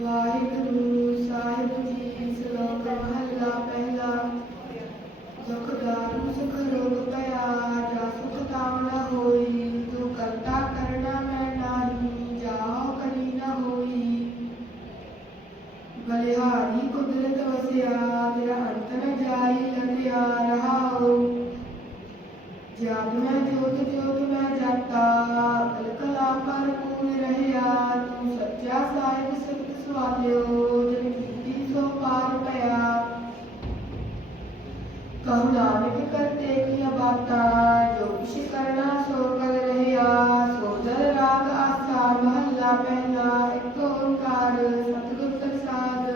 ਵਾਹਿਗੁਰੂ ਸਾਹਿਬ ਜੀ ਸ਼ਲੋਕ ਮਹਲਾ ਪਹਿਲਾ। ਦੁਖ ਦਾਰੂ ਸੁਖ ਰੋਗ ਪਿਆ ਜਾ ਸੁਖ ਤਾਮ ਨ ਹੋਈ ਤੂੰ ਕਰਤਾ ਕਰਣਾ ਮੈਂ ਨਾਹੀ ਜਾਉ ਕਰੀ ਨ ਹੋਈ ਬਲਿਹਾਰੀ ਕੁਦਰਤ ਵਸਿਆ ਤੇਰਾ ਅੰਤ ਨ ਜਾਈ ਲਗਿਆ ਰਹਾਉ ਜਦ ਮੈਂ ਜੋਤ ਜੋਤ ਮੈਂ ਜਾਤਾ ਕਲਕਲਾ ਪਰ ਪੂਰ ਰਹਿਆ ਤੂੰ ਸੱਚਾ ਸਾਹਿਬ ਸਿਫਤ ਸਵਾਲਿਓ ਜਨ ਕੀਤੀ ਸੋ ਪਾਰ ਪਿਆ। ਕਹੂ ਨਾਨਕ ਕਰਤੇ ਕੀਆ ਬਾਤਾ, ਜੋ ਕਿਛ ਕਰਨਾ ਸੋ ਕਰ ਰਹਿਆ। ਸੋ ਦਰ ਰਾਗ ਆਸਾ ਮਹੱਲਾ ਪਹਿਲਾ, ਇੱਕ ਓੰਕਾਰ ਸਤਿਗੁਰ ਪ੍ਰਸਾਦ।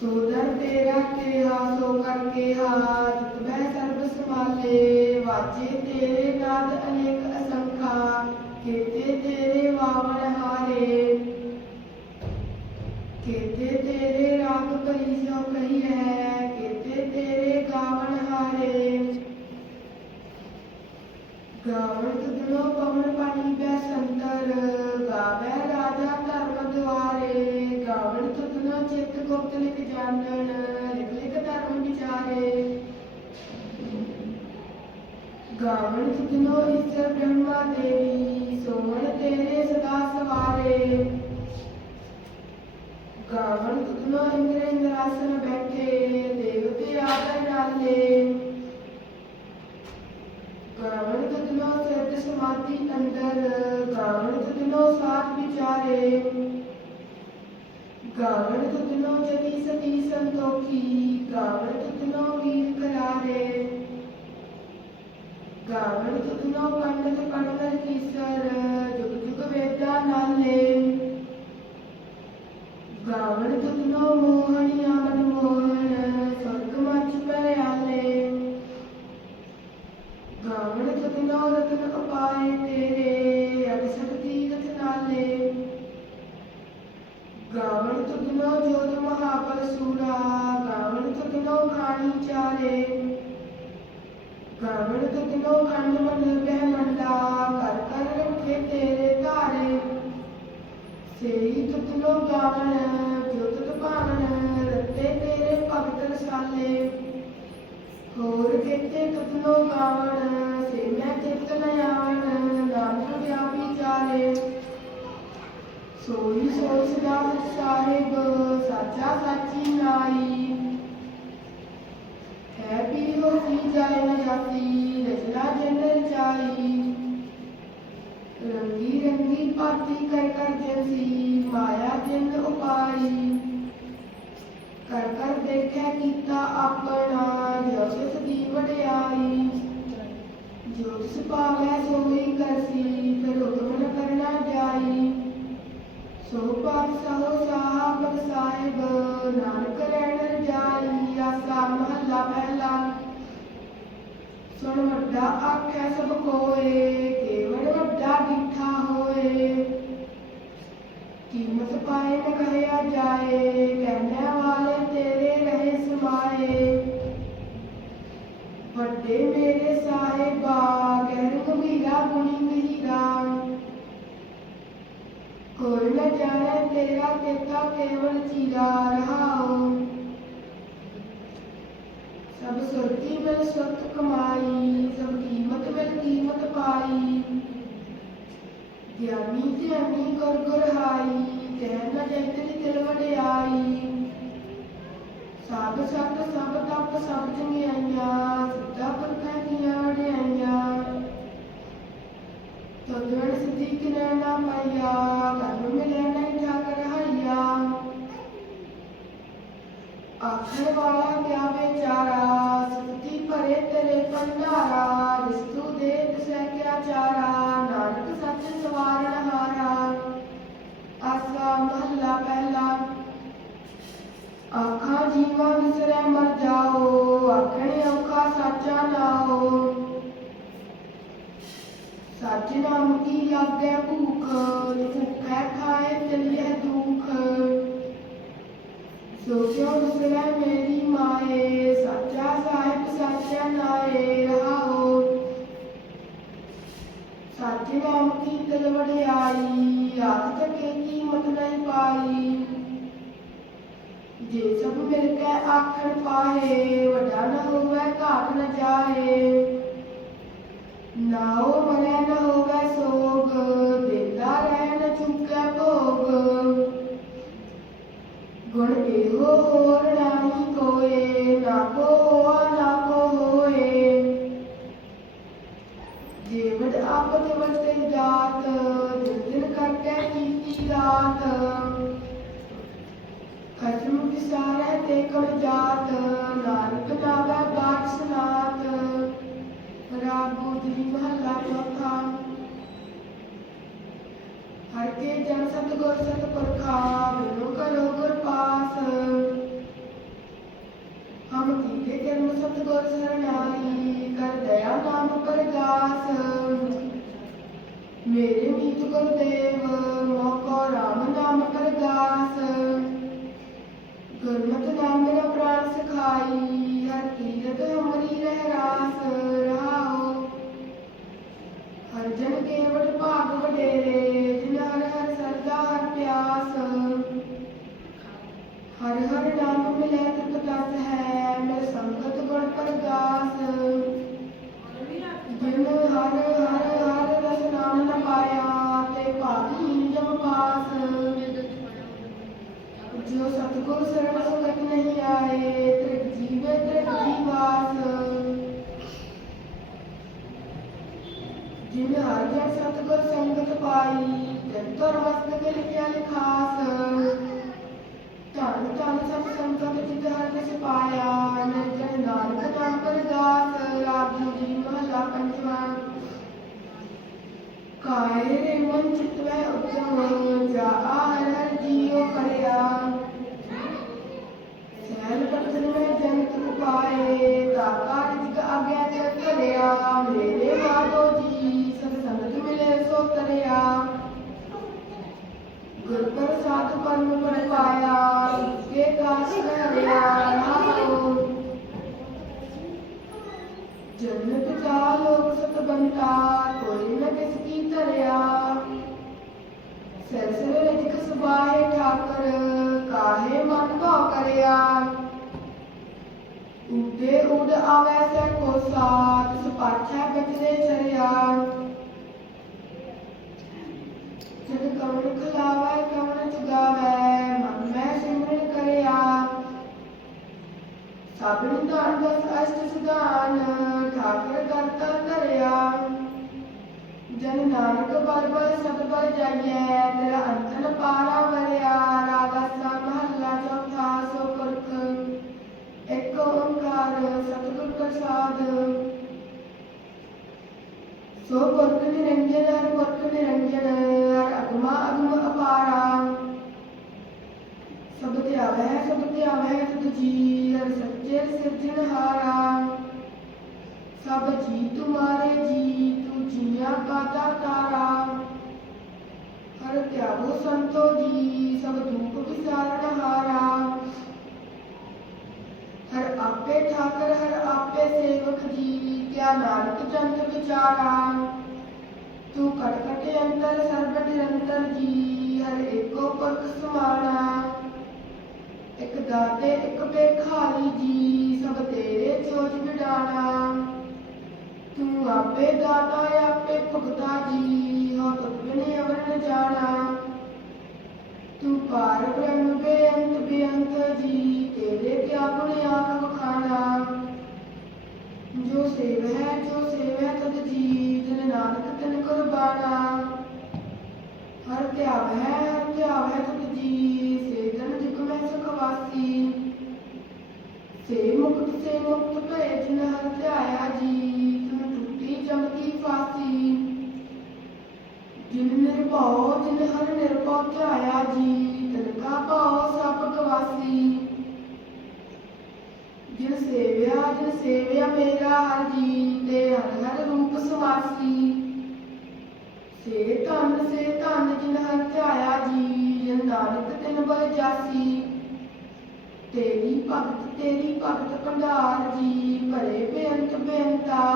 ਸੋਦਰ ਤੇਰਾ ਕਿਹਾ, ਸੋ ਕਰ ਕਿਹਾ, ਜਿਤ ਮੈਂ ਸਰਬ ਸਮਾਲੇ ਵਾਜੇ ਤੇਰੇ ਨਾਦ ਅਨੇਕ ਅਸੰਖਾ ਕੀਤੇ ਤੇਰੇ ਵਾਵਨ ਹਾਰੇ ਕੀਤੇ ਤੇਰੇ ਰਾਗ ਕਰੀ ਸੋ ਕਹੀ ਹੈ, ਕੀਤੇ ਤੇਰੇ ਗਾਵਨ ਹਾਰੇ। ਗਾਵਨ ਤੁਧਨੋ ਪਵਨ ਪਾਣੀ ਬੈ ਸੰਤਰ, ਗਾਵੇ ਰਾਜਾ ਧਰਮ ਦੁਆਰੇ। ਗਾਵਨ ਤੁਧਨੋ ਚਿਤ ਗੁਪਤ ਲਿਖ ਜਾਣਨ ਲਿਖ ਲਿਖ ਧਰਮ ਵਿਚਾਰੇ। ਗਾਵਨ ਤੁਧਨੋ ਈਸ਼ਰ ਬ੍ਰਹਮਾ ਦੇਵੀ ਸੋਹਣ ਤੇਰੇ ਸਦਾ ਸਵਾਰੇ ਗਾਵਨ ਤੁਧਨੋ ਇੰਦਰ ਇੰਦਰਾਸਨ ਬੈਠੇ, ਦੇਵਤੇ ਆਦਰ ਨਾਲੇ ਗਾਵਨ ਤੁਧਨੋ ਸਿੱਧ ਸਮਾਧੀ ਅੰਦਰ ਗਾਵਨ ਤੁਧਨੋ ਸਾਥ ਵਿਚਾਰੇ। ਗਾਵਨ ਤੁਧਨੋ ਜਤੀ ਸਤੀ ਸੰਤੋਖੀ ਗਾਵਨ ਤੁਧਨੋ ਵੀਰ ਕਰਾਰੇ। ਗਾਵਨ ਤੁਧਨੋ ਪੰਡਤ ਪੜਨ ਕੀਸਰ ਜੁਗ ਜੁਗ ਵੇਦਾ ਨਾਲੇ ਗਾਵਨ ਤੁਧਨੋ ਮੋਹਣੀਆ ਮਨ ਮੋਹਨ ਸਵਰਗ ਮਚ ਪਿਆਲੇ ਗਾਵਨ ਤੁਧਨੋ ਰਤਨ ਉਪਾਏ ਤੇਰੇ ਅਗਸਤ ਤੀਰਥ ਨਾਲੇ। ਗਾਵਨ ਤੁਧਨੋ ਜੋਤ ਮਹਾਬਲ ਸੂਰਾ ਗਾਵਨ ਤੁਧਨੋ ਖਾਣੀ ਚਾਰੇ। ਗਾਵਨ ਤੁਧਨੋ ਖੰਡ ਮੰਡਲ ਬਹਿ ਮੰਡਾ ਕਰ ਕਰ ਰੱਖੇ ਤੇਰੇ ਧਾਰੇ ਸੇਈ ਤੁਧਨੋ ਗਾਵਨ ਰੱਤੇ ਤੇਰੇ ਭਗਤ ਰਸਾਲੇ। ਹੋਰ ਕਿਤੇ ਤੁਧਨੋ ਗਾਵਨ ਸੇ ਮੈਂ ਚਿਤ ਨ ਆਵਨ ਨਾਮ ਵਿਆਪੀ ਚਾਰੇ ਸੋਈ ਸੋਈ ਸਦਾ ਸਾਹਿਬ, ਸਾਚਾ ਸਾਚੀ ਨਾਈ। ਹੈ ਪੀ ਹੋ ਕੀ ਜਾਏ ਨ ਜਾਤੀ ਰਚਨਾ ਜਨ ਰਚਾਈ ਰੰਗੀ ਰੰਗੀ ਭਾਤੀ ਕਰ ਕਰ ਜੈਸੀ ਮਾਇਆ ਜਿਨ ਉਪਾਈ। ਕਰ ਕਰ ਦੇਖੈ ਕੀਤਾ ਆਪਣਾ, ਜੋ ਦੀ ਵਡਿਆਈ। ਜੋ ਪਾਵੈ ਸੋਈ ਕਰਸੀ ਫਿਰ ਹੁਕਮ ਨ ਕਰਨਾ ਜਾਈ। ਸੋ ਪਾਤਸ਼ਾਹ ਸਾਹਿਬ ਸਾਹਿਬ, ਨਾਨਕ ਰਹਿਣ ਜਾਈ, ਆਸਾ ਮਹੱਲਾ ਪਹਿਲਾ। ਸੁਣ ਵੱਡਾ ਆਖੈ ਸਭ ਕੋਏ ਕੇਵਲ ਵੱਡਾ ਡਿਠਾ ਹੋਏ। ਕੀਮਤ ਪਾਏ ਨ ਕਹਿਆ ਜਾਏ ਕਹਿੰਦੇ ਵਾਲੇ ਤੇਰੇ ਰਹੇ ਸਮਾਏ। ਵੱਡੇ ਮੇਰੇ ਸਾਹਿਬਾ ਕਹਿ ਕਬੀਰਾ ਗੁਣੀ ਗਹੀਰਾ ਕੋਈ ਨ ਜਾਣੇ ਤੇਰਾ ਕਿਤਾ ਕੇਵਲ ਚੀਰਾ ਰਹਾਉ। ਸਭ ਸੁਰਤੀ ਮਿਲ ਸੁਰਤ ਕਮਾਈ, ਸਭ ਕੀਮਤ ਮਿਲ ਕੀਮਤ ਪਾਈ। ਗਿਆਨੀ ਧਿਆਨੀ ਗੁਰ ਗੁਰ ਹਾਈ ਕਹਿ ਜੈਤਨੀ ਦਿਲ ਵਡਿਆਈ। ਸਭ ਸਤ, ਸਭ ਤਪ, ਸਭ ਚੰਗਿਆਈਆਂ ਸਿੱਧਾ ਪੁਰਖਾਂ ਦੀਆਂ ਵਡਿਆਈਆਂ। ਤਦਵਣ ਸਿੱਧੀ ਕਿਨੈ ਨਾ ਪਾਈਆ ਕਰਮ ਮਿਲੇ ਨਹੀਂ ਠਾਕਰ ਹਾਈਆ ਆਖੇ ਵਾਲਾ ਕਿਆ ਵਿਚਾਰਾ ਸਤੀ ਭਰੇ ਤੇਰੇ ਭੰਡਾਰਾ ਜਿਸ ਦੇ ਤਿਸੈ ਕਿਆ ਚਾਰਾ, ਨਾਨਕ ਸੱਚ ਸਵਾਰਨ ਹਾਰਾ। ਆਸਾ ਮਹੱਲਾ ਪਹਿਲਾ, ਆਖਾਂ ਜੀਵਾ ਵਿਸਰੈ ਮਰ ਜਾਓ ਆਖਣੇ ਔਖਾ ਸਾਚਾ ਨਾਓ। ਸੱਚ ਨਾਮ ਕੀ ਲਾਗੈ ਭੂਖ ਭੁਖੈ ਖਾਏ ਚਲਿਐ ਦੁਖ। ਲੋਕਿਓ ਮੁਸਲਾ ਮੇਰੀ ਮਾਏ ਸਾਚਾ ਸਾਹਿਬ ਸਾਚਾ ਨਾਏ ਰਹਾਓ ਸਾਚੇ ਨਾਮ ਕੀ ਤਲਵੜਿਆਈ ਆਖ ਤਕੇ ਕੀਮਤ ਨਹੀਂ ਪਾਈ ਜੇ ਸਭ ਮਿਲ ਕੇ ਆਖਣ ਪਾਏ ਵਡਾ ਨਾ ਹੋਵੇ ਘਾਟ ਨਾ ਜਾਏ ਨਾ ਉਹ ਮਰੇ ਨਾ ਹੋਵੇ ਸੋਗ, ਦਿੰਦਾ ਰਹਿਣ ਚੁੱਕੇ ਭੋਗ। ਗੁਣ ਇਹੋ ਹੋਰ ਨਾਹੀ ਕੋਏ ਨਾ ਕੋ ਹੋਏ। ਜੀਵਨ ਆਪਤ ਵਸਤੇ ਜਾਤ ਦਿਨ ਦਿਨ ਕਰਕੇ ਕੀਤੀ ਦਾਤ। ਖਸਮ ਵਿਸਾਰੇ ਤੇ ਕਣ ਜਾਤ, ਨਾਨਕ ਨਾਵੇ ਬਾਤ ਸਨਾਤ। ਰਾਗ ਗੁਜਰੀ ਮਹਲਾ ਚੌਥਾ। ਹਰ ਕੇ ਜਨ ਸਤਗੁਰ ਸਤਪੁਰਖਾ ਬਿਨੋ ਕਰੋ ਗੁਰ ਪਾਸ। ਹਮ ਕੀਤੇ ਜਨਮ ਸਤਗੁਰ ਸਰਣਾਈ ਕਰ ਦਇਆ ਨਾਮ ਪ੍ਰਗਾਸ। ਮੇਰੇ ਮੀਤ ਗੁਰਦੇਵ ਮੋਕੋ ਰਾਮ ਨਾਮ ਪ੍ਰਗਾਸ। ਗੁਰਮਤਿ ਨਾਮ ਮੇਰਾ ਪ੍ਰਾਨ ਸਖਾਈ, ਹਰ ਕੀਰਤ ਹਮਰੀ ਰਹਿ ਰਾਸ ਰਹਾਓ ਹਰ ਜਨ ਕੇਵਟ ਭਾਗ ਵਡੇਰੇ ਜਿਨ ਹਰ ਹਰ ਸਰਦਾ ਹਰ ਪਿਆਸ ਹਰ ਹਰ ਨਾਮ ਮਿਲੇ ਤਿਤ ਹੈ, ਮੇਰੇ ਸੰਗਤ ਗੁਣ ਪ੍ਰਗਾਸ। ਜਿਨ ਹਰ ਹਰ ਹਰ ਰਸ ਨਾਮ ਨ ਪਾਇਆ ਤੇ ਭਾਗੀ ਜਮ ਪਾਸ। ਜੋ ਸਤਗੁਰ ਸਰਣ ਸੁਗਤ ਨਹੀਂ ਆਏ, ਤ੍ਰਿਗ ਜੀਵੇ ਤ੍ਰਿਗ ਜੀਵਾਸ। ਜਿਨ ਹਰ ਜਨ ਸਤਗੁਰ ਸੰਗਤ ਪਾਈ ਜਨ ਤੁਰ ਵਸਤ ਕੇ ਲਿਖਿਆ ਲਿਖਾਸ। ਧੰਨ ਧੰਨ ਸਤ ਸੰਗਤ ਜਿਤ ਹਰ ਰਸ ਪਾਇਆ ਨਿਰਜਨ ਨਾਨਕ ਨਾਮ ਪ੍ਰਗਾਸ ਰਾਗ ਜੀ ਮਹਲਾ ਪੰਜਵਾਂ। ਕਾਇ ਰੇ ਮਨ ਚਿਤ ਵੈ ਉਤਮ ਜਾ ਹਰ ਹਰ ਜੀਉ ਕਰਿਆ ਸਹਿਲ ਪਰਤਨ ਮੈਂ ਜਨਤ ਉਪਾਏ ਤਾਕਾਰ ਜਿਤ ਆਗਿਆ ਤੇ ਕਰਿਆ ਮੇਰੇ ਮਾਧੋ ਜੀ ਸਤ ਸੰਗਤ ਮਿਲੇ ਸੋ ਤਰਿਆ ਗੁਰ ਪ੍ਰਸਾਦ ਪਰਮ ਪੜ ਪਾਇਆ ਕੇ ਦਾਸ ਹਰਿਆ ਰਾਮੋ ਜਨਤ ਕਾ ਲੋਕ ਸਤ ਬੰਤਾ ਕੋਈ ਨ ਕਿਸ ਕੀ ਧਰਿਆ ਸਰਸਰ ਰਿਜਕ ਸੁਬਾਏ ਠਾਕਰ ਕਾਹੇ ਮਨ ਭਉ ਕਰਿਆ ਉਡੇ ਉਡ ਆਵੈ ਸੇ ਕੋ ਸਾਥ ਸੁਪਾਛੈ ਬਚਰੇ ਚਰਿਆ ਜਦ ਕਵਣ ਖਲਾਵੈ ਕਵਣ ਚੁਗਾਵੈ ਮਨ ਮੈਂ ਸਿਮਰਨ ਕਰਿਆ ਸਭਨੀ ਧਨ ਦਸ ਅਸ਼ਟ ਸੁਦਾਨ ਠਾਕਰ ਕਰਤਾ ਧਰਿਆ ਜਨ ਨਾਨਕ ਬਲ ਬਲ ਸਤ ਬਲ ਜਾਈਐ ਤੇਰਾ ਅੰਤ ਨ ਪਾਰਾ ਵਰਿਆ ਰਾਗਾ ਸਾ ਮਹੱਲਾ ਚੌਥਾ ਸਤਿਗੁਰ ਪ੍ਰਸਾਦ। ਸੋ ਪੁਰਖ ਨਿਰੰਜਨ, ਹਰ ਪੁਰਖ ਨਿਰੰਜਨ, ਹਰ ਅਗਮਾ ਅਗਮ ਅਪਾਰਾ। ਸਭ ਤੇ ਆਵੈ, ਸਭ ਤੇ ਆਵੈ ਤੁਧ ਜੀ, ਹਰ ਸੱਚੇ ਸਿਰਜਣਹਾਰਾ ਸਭ ਜੀ ਤੁਮਾਰੇ ਜੀ, ਤੂੰ ਜੀਆਂ ਕਾ ਤਾਰਾ। ਹਰ ਧਿਆਵੋ ਸੰਤੋ ਜੀ, ਸਭ ਦੁਖ ਵਿਸਾਰਨ ਹਾਰਾ। ਹਰ ਆਪੇ ਠਾਕਰ, ਹਰ ਆਪੇ ਸੇਵਕ ਜੀ ਕਿਆ ਨਾਨਕ ਜੰਤ ਵਿਚਾਰਾ। ਤੂੰ ਕਟ ਅੰਤਰ, ਸਰਬ ਨਿਰੰਤਰ ਜੀ ਹਰ ਏਕੋ ਪੁਰਖ ਸਮਾਣਾ। ਇੱਕ ਦਾਤੇ, ਇੱਕ ਬੇਖਾਲੀ ਜੀ ਸਭ ਤੇਰੇ ਚੋਜ ਵਿਡਾਣਾ ਤੂੰ ਆਪੇ ਦਾਤਾ, ਆਪੇ ਭੁਗਤਾ ਜੀ ਹੋ ਤੁਧ ਬਿਨੇ ਜਾਣਾ। ਤੂੰ ਪਾਰ ਬ੍ਰਹਮ ਬੇਅੰਤ ਬੇਅੰਤ ਜੀ ਤੇਰੇ ਕਿਆ ਗੁਣ ਆਖ ਵਖਾਣਾ ਜੋ ਸੇਵ ਹੈ, ਜੋ ਸੇਵ ਹੈ, ਤਦ ਜੀ ਜਿਨ ਨਾਨਕ ਤਿਨ ਕੁਰਬਾਨਾ ਹਰ ਧਿਆਵ ਹੈ, ਹਰ ਧਿਆਵ ਹੈ, ਤਦ ਜੀ ਸੇ ਜਨ ਜਿਕ ਮੈਂ ਸੁਖ ਵਾਸੀ। ਸੇ ਮੁਕਤ ਸੇ ਮੁਕਤ ਭਏ ਜਿਨ ਹਰ ਧਿਆਇਆ ਜੀ ਤੁਮ ਟੁੱਟੀ ਜਮਤੀ ਫਾਸੀ। ਜਿਨ ਨਿਰਭਉ, ਜਿਨ ਹਰ ਨਿਰਭਉ ਧਿਆਇਆ ਜੀ ਤਿਨ ਕਾ ਭਾਉ ਸਭ ਗਵਾਸੀ ਜਿਨ ਸੇਵਿਆ ਮੇਰਾ ਹਰ ਜੀ ਤੇ ਹਰ ਹਰ ਰੂਪ ਸਮਾਸੀ ਸੇ ਧਨ ਸੇ ਧਨ ਜਿਨ ਹਰ ਧਿਆਇਆ ਜੀ ਜਿਨ ਨਾਨਕ ਤਿਨ ਬਲ ਜਾਸੀ। ਤੇਰੀ ਭਗਤ ਤੇਰੀ ਭਗਤ ਭੰਡਾਰ ਜੀ ਭਰੇ ਬੇਅੰਤ ਬੇਅੰਤਾ।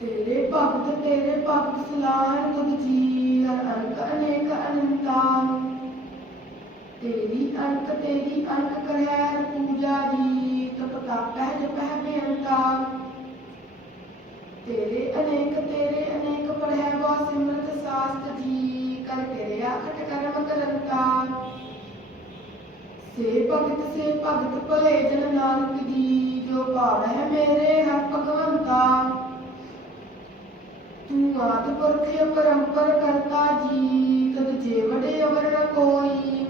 ਤੇਰੇ ਭਗਤ ਤੇਰੇ ਭਗਤ ਸਲਾਹਣ ਤੁਧ ਜੀ ਹਰ ਅਨਕ ਅਨੇਕ ਅਨੰਤਾ। ਤੇਰੀ ਅੰਕ ਤੇਰੀ ਅੰਕ ਕਰਹਿ ਪੂਜਾ ਜੀ ਤਪ ਤਪਹਿ ਜਪਹਿ ਬੇਅੰਤਾ ਤੇਰੇ ਅਨੇਕ ਤੇਰੇ ਅਨੇਕ ਪੜਹਿ ਵਾ ਸਿਮਰਤ ਸਾਸਤ ਜੀ, ਕਰ ਕਿਰਿਆ ਖਟ ਕਰਮ ਕਰੰਤਾ। ਸੇ ਭਗਤ ਸੇ ਭਗਤ ਭਲੇ ਜਨ ਨਾਨਕ ਜੀ, ਜੋ ਭਾਵੈ ਮੇਰੇ ਹਰ ਭਗਵੰਤਾ। ਤੂੰ ਆਦ ਪੁਰਖ ਪਰੰਪਰ ਕਰਤਾ ਜੀ, ਤਦ ਜੇ ਵਡੇ ਅਵਰ ਕੋਈ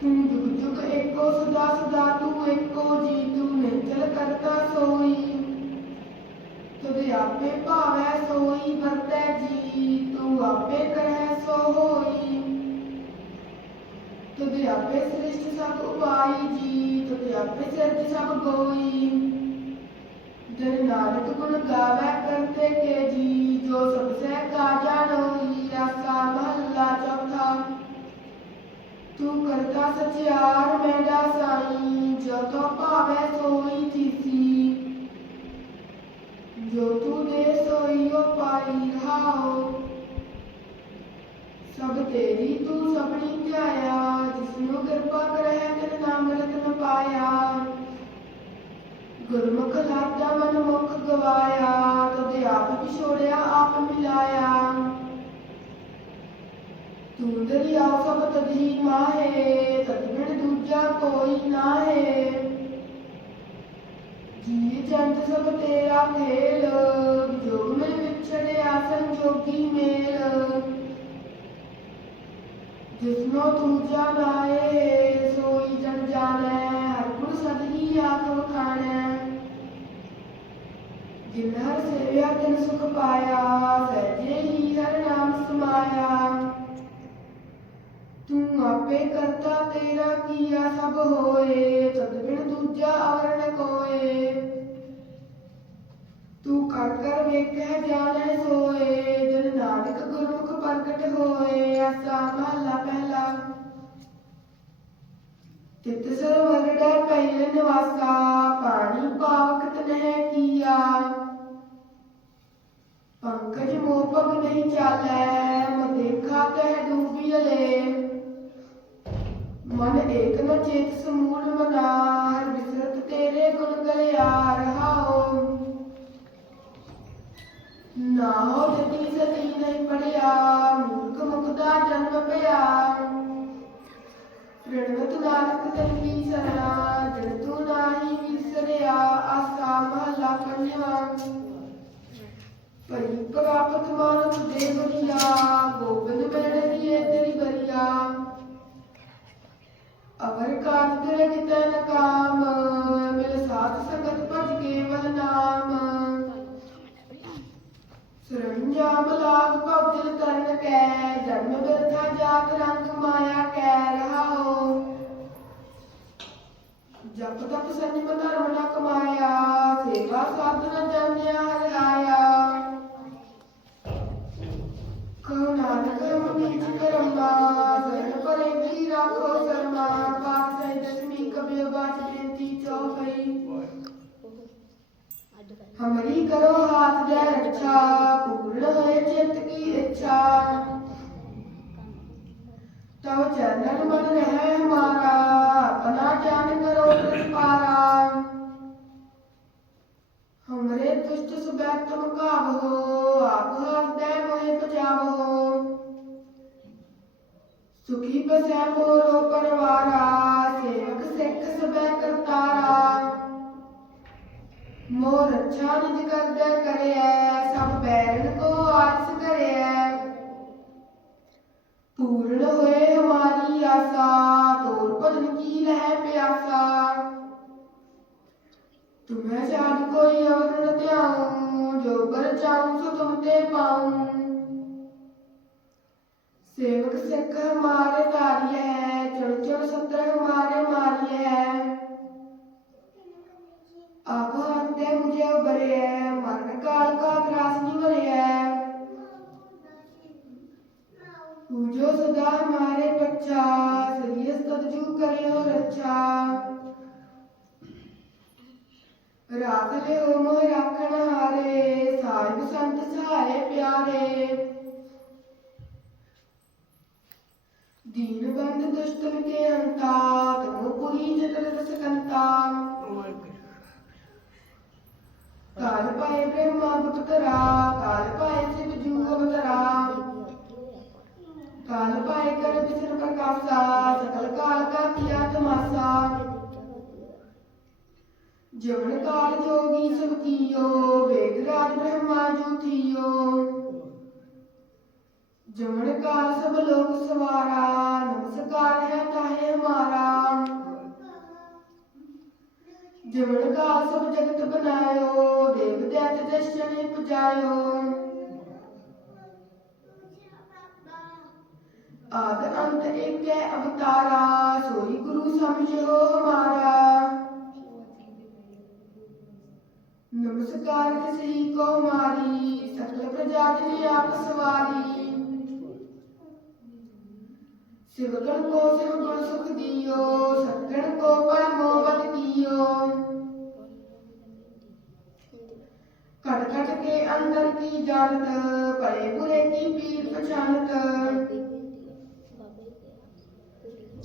ਤੂੰ ਜੁਗ ਏਕੋ ਸਦਾ ਸਦਾ ਤੂੰ ਏਕੋ ਜੀ, ਤੂੰ ਨਿਰਜਲ ਕਰਤਾ ਸੋਈ। ਤੁਧ ਆਪੇ ਭਾਵੈ ਸੋਈ, ਵਰਤੈ ਜੀ, ਤੂੰ ਆਪੇ ਕਰੈ ਸੋ ਹੋਈ ਤੁਧ ਆਪੇ ਸ੍ਰਿਸ਼ਟ ਸਭ ਉਪਾਈ ਜੀ ਤੁਧ ਆਪੇ ਸਿਰਜ ਸਭ ਗੋਈ। ਜਨ ਨਾਨਕ ਗੁਣ ਗਾਵੈ ਕਰਤੇ ਕੇ ਜੀ, ਜੋ ਸਭ ਸਹਿ ਕਾਜਾ ਨੋਈ ਆਸਾ ਮਹੱਲਾ ਚੌਥਾ ਤੂੰ ਕਰਤਾ ਸਚਿਆਰ ਮੇਰਾ ਸਾਈ ਜੋ ਤੋ ਸੋਈ ਤੀਸੀ ਜੋ ਤੂੰ ਦੇ ਸੋਈ ਪਾਈ ਰਹਾਓ। ਸਭ ਤੇਰੀ ਤੂੰ ਸਭਨੀ ਧਿਆਇਆ ਜਿਸਨੂੰ ਕਿਰਪਾ ਕਰਹਿ ਤਿਨ ਨਾਮ ਰਤਨ ਪਾਇਆ। ਗੁਰਮੁਖ ਲਾਤਾ ਮਨ ਮੁਖ ਗਵਾਇਆ, ਤਦ ਆਪ ਵਿਛੋੜਿਆ, ਆਪ ਮਿਲਾਇਆ। ਤੂੰ ਦਰਿਆ ਸਭ ਤਦ ਹੀ ਮਾਹੇ ਤਦ ਬਿਨ ਦੂਜਾ ਕੋਈ ਨਾਹੇ ਜੀ ਜੰਤ ਸਭ ਤੇਰਾ ਖੇਲ ਜੋਗ ਮੈਂ ਵਿਛੜਿਆ ਸੰਜੋਗੀ ਮੇਲ ਜਿਸਨੋ ਤੂੰ ਜਾਣਾਏ ਸੋਈ ਜਨ ਜਾਣੈ ਹਰ ਗੁਣ ਸਦਹੀ ਆਖ ਵਖਾਣੈ ਜਿਨ ਹਰ ਸੇਵਿਆ ਤਿਨ ਸੁਖ ਪਾਇਆ ਸਹਿਜੇ ਹੀ ਹਰ ਨਾਮ ਸਮਾਇਆ ਤੂੰ ਆਪੇ ਕਰਤਾ ਤੇਰਾ ਕੀਆ ਸਭ ਹੋਏ, ਤਦ ਬਿਨ ਦੂਜਾ ਅਵਰ ਕੋਏ। ਤੂੰ ਕਰ ਕਰ ਵੇਖੈ, ਜਾਣੈ ਸੋਏ, ਜਨ ਨਾਨਕ ਗੁਰਮੁਖ ਪ੍ਰਗਟ ਹੋਏ, ਆਸਾ ਮਹਲਾ ਪਹਿਲਾ। ਤਿਤ ਸਰਵਰੜਾ ਪਹਿਲ ਨਿਵਾਸਾ, ਪਾਣੀ ਪਾਵਕ ਨਹਿ ਕੀਆ। ਪੰਕਜ ਮੋਪਗ ਨਹੀਂ ਚਾਲੈ ਮਦੇਖਾ ਦੇਖਾ ਕਹਿ ਡੂਬੀਲੇ ਮਨ ਏਕ ਨ ਚੇਤ ਸਮੂਲ ਮਨਾਰ ਵਿਸਰਤ ਤੇਰੇ ਗੁਣ ਗਲਿਆ ਰਹਾਓ ਨਾ ਹੋ ਜਤੀ ਸਤੀ ਨਹੀਂ ਪੜਿਆ, ਮੂਰਖ ਮੁਕਦਾ ਜਨਮ ਪਿਆ। ਪ੍ਰਣਵਤ ਨਾਨਕ ਤੰਗੀ ਸਰਨਾ ਜਨ ਤੂੰ ਨਾਹੀ ਵਿਸਰਿਆ, ਆਸਾ ਮਹਲਾ ਕੰਨਿਆ ਪਈ ਪ੍ਰਾਪਤ ਮਾਨਸ ਦੇ ਬਰੀਆ ਗੋਬਿੰਦ ਮੇੜੇ ਦੀਏ ਤੇਰੀ ਬਰੀਆ। ਅਮਰ ਕਾਜ ਤੇਰੇ ਕਿਤੇ ਨ ਕਾਮ, ਮਿਲ ਸਾਧ ਸੰਗਤ ਭਜ ਕੇਵਲ ਨਾਮ। ਸਰੰਜਾਮ ਲਾਗ ਭਵਜਲ ਤਰਨ ਕੈ, ਜਨਮ ਬਿਰਥਾ ਜਾਤ ਰੰਗ ਮਾਇਆ ਕੈ ਰਹਾਓ ਜਪ ਤਪ ਸੰਜਮ ਧਰਮ ਨ ਕਮਾਇਆ, ਸੇਵਾ ਸਾਧਨ ਜਾਣਿਆ ਹਰਿ ਲਾਇਆ। ਕਉ ਨਾਨਕ ਮਨੀਚ ਕਰਮਾ, ਸਰਨ ਪਰੇ ਕੀ ਰਾਖੋ ਸਰਮਾ ਹਮਰੀ ਕਰੋ ਹਾਥ ਦੇ ਰੱਛਾ ਪੂਰਨ ਹੋਏ ਚਿੱਤ ਕੀ ਇੱਛਾ ਤਵ ਚਰਨ ਮਨ ਰਹਿ ਹਮਾਰਾ ਆਪਣਾ ਜਾਨ ਕਰੋ ਪ੍ਰਤਪਾਰਾ ਹਮਰੇ ਦੁਸ਼ਟ ਸੁਬੈ ਤੁਮ ਕਾਵੋ ਆਪ ਹਸਦੈ ਮੋਹਿ ਪਜਾਵੋ ਸੁਖੀ ਬਸੈ ਮੋਰੋ ਪਰਵਾਰਾ ਸੇਵਕ ਸਿੱਖ ਸਬੈ ਕਰਤਾਰਾ ਮੋਰ ਅੱਛਾ ਨਿਜ ਕਰਦਾ ਕਰਿਐ, ਸਭ ਬੈਰਨ ਕੋ ਆਸ ਕਰਿਐ। ਪੂਰਨ ਹੋਏ ਹਮਾਰੀ ਆਸਾ ਤੋਰ ਭਜਨ ਕੀ ਰਹਿ ਪਿਆਸਾ। ਤੁਮੈ ਛਾੜ ਕੋਈ ਅਵਰ ਨ ਧਿਆਉ, ਜੋ ਬਰ ਚਾਉ ਸੋ ਤੁਮ ਤੇ ਪਾਉ। ਸੇਵਕ ਸਿੱਖ ਹਮਾਰੇ ਤਾਰੀ ਹੈ ਚੜ ਚੜ ਸਤਰ ਹਮਾਰੇ ਬੱਚਾ ਸਰੀਸ ਤਤਜੂ ਕਰਿਓ ਰੱਛਾ ਰਾਖ ਲਿਓ ਮੋਹ ਰਾਖਣ ਹਾਰੇ ਸਾਹਿਬ ਸੰਤ ਸਹਾਰੇ ਪਿਆਰੇ दीन बंद दुष्टन के हंता तमोपुरी जटर रस कंता काल पाए ब्रह्मा बपतरा काल पाए शिव जू अवतरा काल पाए कर विष्णु प्रकाशा सकल काल का किया तमाशा जमन काल जोगी सब कियो वेद राज ब्रह्मा जू थियो जमन काल सब लोग सवारा नमस्कार है ताहे हमारा जमन काल सब जगत बनायो देव दैत दर्शन पुजायो आद अंत एक है अवतारा सोई गुरु समझो हमारा नमस्कार किसी को मारी सकल प्रजा की आप सवारी शिवगण को शिवगुण सुख दियो सत्गण को परमो बद कियो कट कट के अंदर की जानत बड़े बुरे की पीर पहचानत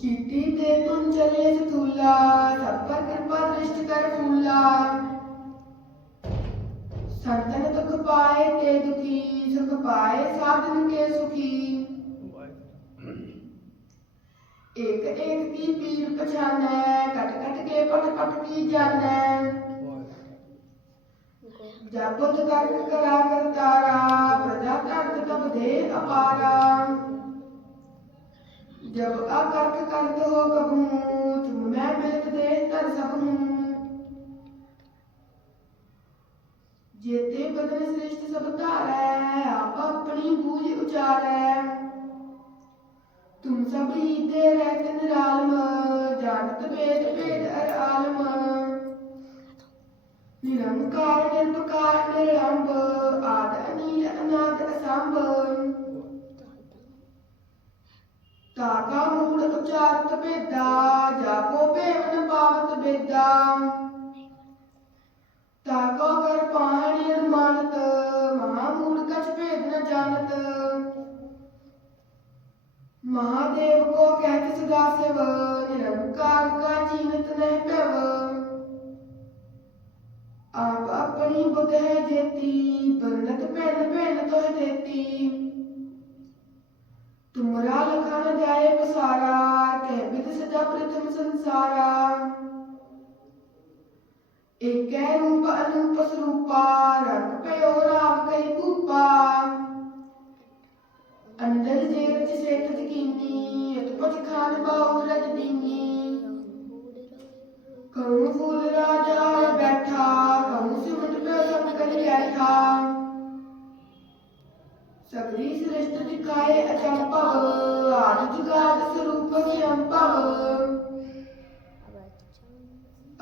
चीटी ते तुम चले सतुला, सब पर कृपा दृष्टि कर फूला। संतन दुख पाए ते दुखी, सुख पाए साधन के सुखी। एक एक की पीर पछानै, कट कट के पट पट की जानै। जब बुद्ध कर्क करा करतारा, प्रजा तर्क तब दे अपारा। जब अकर्क करत हो कबू तुम मैं मिलत दे तर सब हूँ जेते बदन श्रेष्ठ सब धारै आप अपनी बूझ उचारै तुम सब ही दे रहत निरालम जानत वेद वेद अर आलम निरंकार निरपकार निरंब आद अनील अनाद असंभ ਉਚਾਰਤ ਭੇਦਾ ਜਾ ਕੋ ਭੇਵਨ ਪਾਵਤ ਬੇਦਾ। ਤਾ ਕੋ ਕਰ ਪਾਣੀ ਅਨਮਾਨਤ ਮਹਾਮੂਲ ਕਛ ਭੇਦ ਨ ਜਾਣਤ। ਮਹਾਦੇਵ ਕੋ ਕਹਿਤ ਸਦਾ ਸਿਵ ਨਿਰੰਕਾਰ ਕਾ ਜੀਨਤ ਨਹਿ ਭਵ। ਆਪ ਆਪਣੀ ਬੁਧ ਹੈ ਜੇਤੀ, ਬੰਨਤ ਭਿੰਨ ਭਿੰਨ ਤੋਇ ਦੇਤੀ। तुमरा लखन जाए पसारा कह विद सजा प्रथम संसारा एक रूप अनूप स्वरूपा रंग कयो राम कई कूपा अंदर जेब जिसे तजकीन ਸ੍ਰਿਸ਼ਟ ਦਿਖਾਏ ਅਚੰਭਵ ਆਦ ਜੁਗਾਦ ਸਰੂਪ ਸੰਭਵ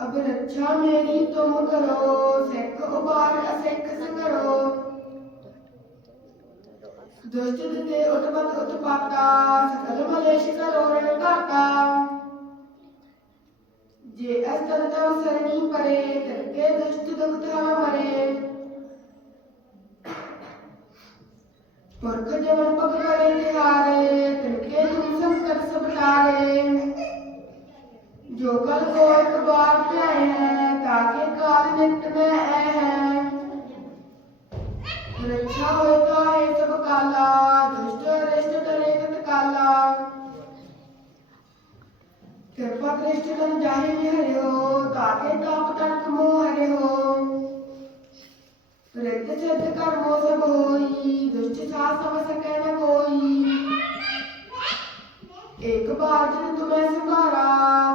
ਅਬ ਰੱਛਾ ਮੇਰੀ ਤੁਮ ਕਰੋ, ਸਿੱਖ ਉਬਾਰ ਅਸਿੱਖ ਸੰਗਰੋ। ਦੁਸ਼ਟ ਤੇ ਉਤਪਤ ਉਤਪਾਤਾ ਸਕਲ ਮਲੇਸ਼ ਕਰੋੜ ਘਾਟਾ। ਜੇ ਅਸਤਰ ਤਵ ਸਰਣੀ ਪਰੇ, ਤਰਕੇ ਦੁਸ਼ਟ ਦੁਖ ਥਾ ਮਰੇ ਪੁਰਖ ਜਵਨ ਪਗ ਕਰੇ ਤਿਹਾਰੇ ਤਿਨਕੇ ਤੁਮ ਸੰਕਟ ਸਭ ਟਾਰੇ ਜੋ ਕਲ ਕੋ ਇੱਕ ਬਾਰ ਧਿਆਏ ਹੈ ਤਾਕੇ ਕਾਲ ਨਿਤ ਮੈਂ ਐ ਹੈ ਰੱਛਾ ਹੋਇਤਾ ਹੈ ਸਭ ਕਾਲਾ ਦੁਸ਼ਟ ਰਿਸ਼ਟ ਟਰੇ ਕਤ ਕਾਲਾ ਕਿਰਪਾ ਦ੍ਰਿਸ਼ਟ ਤਨ ਜਾਹੇ ਨਿਹਰਿਓ ਤਾਕੇ ਤਾਪ ਤਨਕ ਮੋਹ ਹਰਿਓ ਰਿਤ ਸਿੱਧ ਕਰਮੋ ਸਭ ਹੋਈ, ਦੁਸ਼ਟ ਛਾ ਸਭ ਸਕੈ ਨ ਕੋਈ। ਇੱਕ ਬਾਰ ਜਨ ਤੁਮੈ ਸੰਭਾਰਾ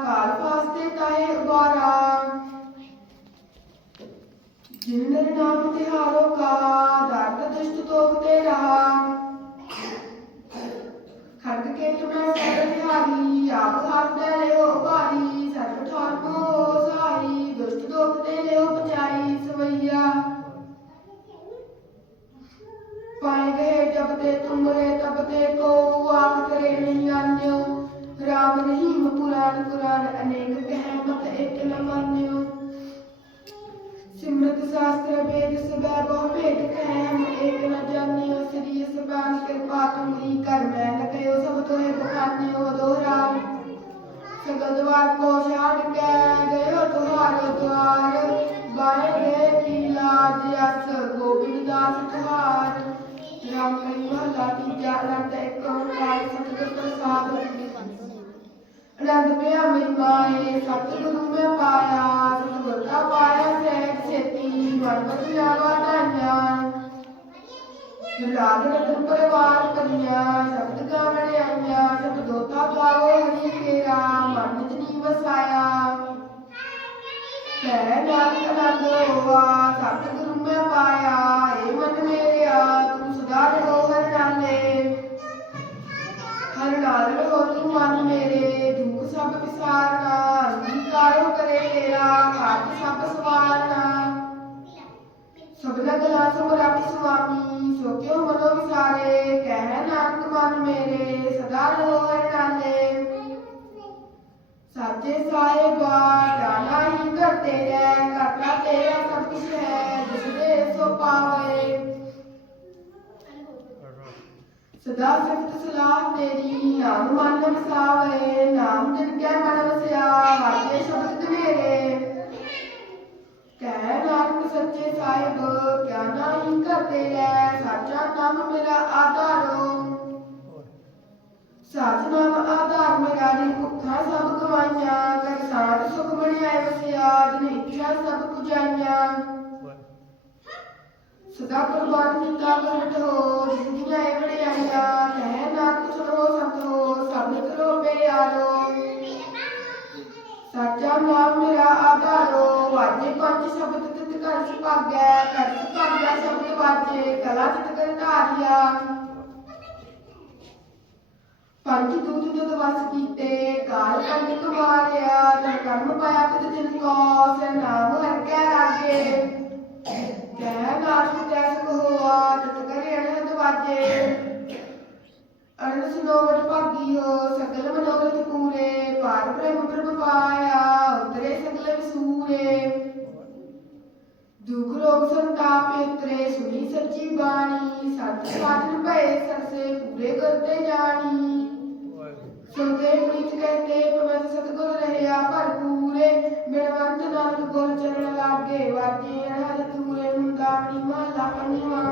ਕਾਲ ਫਾਸਤੇ ਤਾਏ ਉਬਾਰਾ। ਜਿਨ ਨਰ ਨਾਮ ਤਿਹਾਰੋ ਕਾ, ਦਰਦ ਦੁਸ਼ਟ ਤੋਪ ਤੇ ਰਹਾ। ਖੜਕ ਕੇ ਤੁਮੈ ਸਰ ਤਿਹਾਰੀ, ਆਪ ਹੱਸਦੇ ਗਏ ਜਬ ਤੇ ਤੁਮਰੇ ਤਬ ਕੋ ਆਖ ਕਰੇ ਨਹੀਂ ਜਾਣਿਓ ਰਾਮ ਰਹੀਮ ਪੁਰਾਨ ਪੁਰਾਨ ਅਨੇਕ ਕਹਿ ਮਤ ਇੱਕ ਨ ਮੰਨਿਓ। ਸਿਮਰਤ ਸ਼ਾਸਤਰ ਵੇਦ ਸਬੈ ਬਹੁ ਭੇਦ ਕਹਿ ਹਮ ਏਕ ਨ ਜਾਣਿਓ। ਸ੍ਰੀ ਸਬਾਨ ਕਿਰਪਾ ਤੁਮਰੀ ਕਰ ਮੈਂ ਲਗਿਓ ਸਭ ਤੋਏ ਬਖਾਨਿਓ ਦਵਾਰ ਕੋ ਛਾੜ ਕੇ ਗਇਓ ਤੁਹਾਰ ਦਵਾਰ। ਬਾਏ ਦੇ ਕੀ ਲਾਜ ਅਸ ਗੋਬਿੰਦ ਦਾਸ ਤੁਹਾਰ। ਰਾਮ ਕਲੀ ਤੀਜਾ ਅਨੰਦ ਇੱਕ ਓੰਕਾਰ ਸਤਿਗੁਰ ਪ੍ਰਸਾਦ ਅਨੰਦ ਪਿਆ ਮੇਰੀ ਸਤਿਗੁਰੂ ਮੈਂ ਪਾਇਆ ਸਤਿਗੁਰ ਦਾ ਪਾਇਆ ਸਹਿਜ ਛੇਤੀ ਮਨ ਬਚਿਆ ਵਾਧਾਈਆਂ ਲਾਗ ਰਤਨ ਪਰਿਵਾਰ ਕਰੀਆਂ ਸ਼ਬਦ ਗਾਵਣ ਆਈਆਂ ਸ਼ਬਦੋਤਾ ਗਾਵੋ ਹਰੀ ਤੇਰਾ ਮਨ ਵਿੱਚ ਵਸਾਇਆ ਕਹਿ ਨਾਨਕ ਆਨੰਦ ਹੋਆ ਸਭਨਾ ਗਲਾ ਸੋ ਰੱਖ ਸੁਆਮੀ ਸੋ ਕਿਉ ਮਨੋ ਵਿਸਾਰੇ ਕਹਿ ਨਾਨਕ ਮਨ ਮੇਰੇ ਸਦਾ ਰਹੋ ਹਰ ਨਾਲੇ ਸਾਚੇ ਸਾਹਿਬਾ ਜਾਣਾ ਹੀ ਘਰ ਤੇਰਾ ਘਾਟਾ ਤੇਰਾ ਸਭ ਕੁਛ ਹੈ ਜਿਸ ਦੇ ਸੋ ਪਾਵੇ ਸਦਾ ਸਿਫਤ ਸਲਾਹ ਤੇਰੀ ਨਾਮ ਮਨ ਵਸਾਵੇ ਨਾਮ ਜਿਨ ਕੈ ਮਨ ਵਸਿਆ ਵਾਜੇ ਸ਼ਬਦ ਮੇਰੇ ਕਹਿ ਨਾਨਕ ਸੱਚੇ ਸਾਹਿਬ, ਕਿਆ ਨਾਹੀ ਕਰਦੇ ਰਹਿ ਸਾਚਾ ਨਾਮ ਮੇਰਾ ਆਧਾਰੋ। ਸਾਚ ਨਾਮ ਆਧਾਰ ਮੇਰਾ ਦਿਨ ਭੁੱਖਾਂ ਸਭ ਗਵਾਈਆਂ ਕਰ ਸਾਧ ਸੁਖ ਬਣਿਆ ਵਸਿਆ, ਜਿਨ ਇੱਛਾ ਸਭ ਪੁਜਾਈਆਂ। ਸਦਾ ਕੁਰਬਾਨ ਕੀਤਾ ਕਰਟ ਹੋ ਜਿੰਦੀਆਂ ਇਹ ਵਡਿਆਈਆਂ ਕਹਿ ਨਾਨਕ ਸੁਣੋ ਸੰਤ ਹੋ ਸਭ ਕਰੋ ਪਿਆਰੋ ਸਾਚਾ ਨਾਮ ਮੇਰਾ ਆਧਾਰੋ, ਵਾਜੇ ਪੰਜ ਸ਼ਬਦ ਤਿਤ ਕਰ ਸੁਭਾਗੈ ਕਰ ਸੁਭਾਗੈ ਸ਼ਬਦ ਵਾਜੇ, ਕਲਾ ਤਿਤ ਕਰ ਧਾਰਿਆ ਪੰਜ ਦੂਤ ਜਦ ਵਸ ਕੀਤੇ, ਕਾਲ ਕੰਨ ਕੁਮਾਰਿਆ ਤਨ ਕਰਮ ਪਾਇਆ ਤਿਤ ਜਿਨ ਕੋ ਸੇ ਨਾਮ ਹਰ ਕੈ ਕਹਿ ਨਾਨਕ ਜੈਸ ਹੋਆ, ਤਿਤ ਕਰੇ ਅਨਹਦ ਵਾਜੇ। ਅਰਨ ਸੁਨੋਵਟ ਭਾਗੀ ਹੋ ਸਕਲ ਮਨੋਰਥ ਪੂਰੇ ਪਾਰ ਬ੍ਰਹਮ ਪ੍ਰਭ ਪਾਇਆ ਦੁਖ ਰੋਗ ਸੰਤਾਪ ਇਤਰੇ, ਸੁਣੀ ਸੱਚੀ ਬਾਣੀ, ਸਤ ਸਾਧਨ ਭਏ ਸਰਸੇ, ਪੂਰੇ ਕਰਤੇ ਜਾਣੀ। ਸੁਣਦੇ ਪ੍ਰੀਤ ਕਹਤੇ, ਪਵਨ ਸਤਗੁਰ ਰਹਿਆ ਭਰਪੂਰੇ ਬਿਨਵੰਤ ਨਾਨਕ ਗੁਰ ਚਰਨ ਲਾਗੇ, ਵਾਜੇ ਅਨਹਦ ਤੂਰੇ ਮੁੰਦਾਵਣੀ ਮਹਲਾ ਪੰਜਵਾ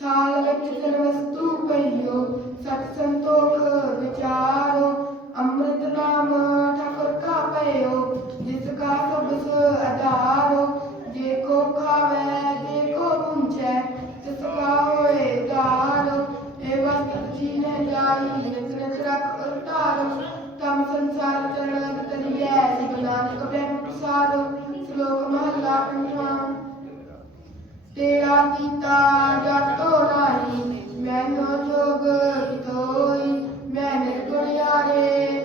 ਥਾਲ ਵਿੱਚ ਵਸਤੂ ਪਈਓ ਸਤ ਸੰਤੋਖ ਵਿਚਾਰੋ ਅੰਮ੍ਰਿਤ ਨਾਮ ਠਾਕੁਰ ਕਾ ਪਈਓ ਜਿਸ ਕਾ ਸਬਸ ਆਧਾਰੋ ਜੇ ਕੋ ਖਾਵੇ ਜੇ ਕੋ ਪੁੰਚੈ ਤਿਸ ਕਾ ਹੋਏ ਧਾਰੋ ਇਹ ਵਸਤ ਜੀ ਨੇ ਜਾਈ ਨਿਤ ਰਖ ਉਤਾਰੋ ਤਮ ਸੰਸਾਰ ਚਰਨ ਤਰੀਐ ਸਿਵ ਨਾਨਕ ਪ੍ਰਸਾਦੋ ਸ਼ਲੋਕ ਮਹਲਾ ਪੰਜਵਾਂ ਤੇਰਾ ਕੀਤਾ ਜਤੋ ਨਾਹੀ ਮੈਨੋ ਜੋਗ ਤੋਈ ਮੈਂ ਨਿਰਗੁਣ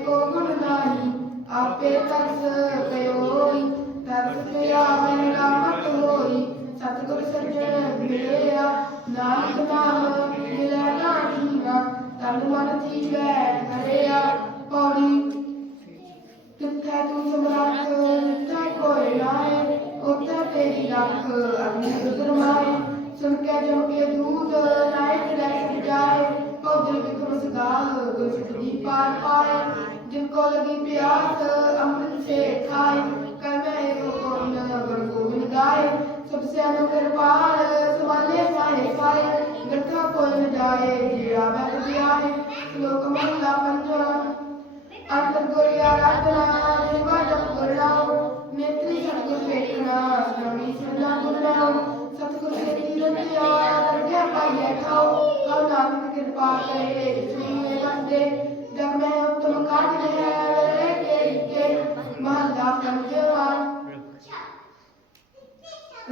ਕੋ ਗੁਣ ਨਾਹੀ, ਆਪੇ ਤਰਸ ਪਇਓਈ ਤਰਸ ਪਿਆ ਮੈਂ ਰਾਮਤ ਹੋਈ ਸਤਿਗੁਰ ਸੱਜਣ ਮਿਲਿਆ, ਨਾਨਕ ਨਾਮ ਮਿਲੈ ਨਾਹੀਗਾ ਤਨ ਮਨ ਜੀਵੈ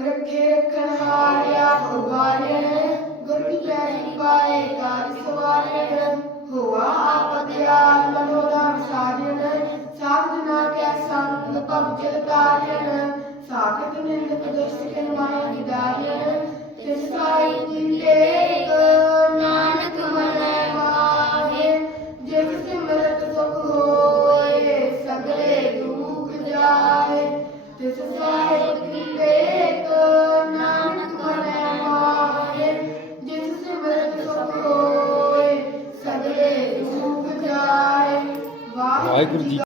ਰੱਖੇ ਰੱਖਣ ਹਾਰਿਆ ਉਗਾਰੇ ਗੁਰ ਕੀ ਪੈਰੀ ਪਾਏ ਕਾਰ ਸਵਾਰੇ ਹੋਆ ਆਪ ਦਿਆਲ ਮਨੋਰਾ ਸਾਜਨ। ਸਾਧ ਜਨਾ ਕੇ ਸੰਗ ਭਵ ਜਲ ਤਾਰਨ ਸਾਖਤ ਨਿੰਦ ਪ੍ਰਦੇਸ਼ ਕੇ ਮਾਈ ਵਿਦਾਇਨ ਤਿਸ ਸਾਈ ਜੀ ਨਾਨਕ ਮਨੈ ਮਾਹੇ ਜਿਸ ਸਿਮਰਤ ਸੁਖ ਹੋਏ, ਸਗਲੇ ਦੁਖ ਜਾਏ। ਤਿਸ ਸਾਹਿਬ ਵਾਹਿਗੁਰੂ ਜੀ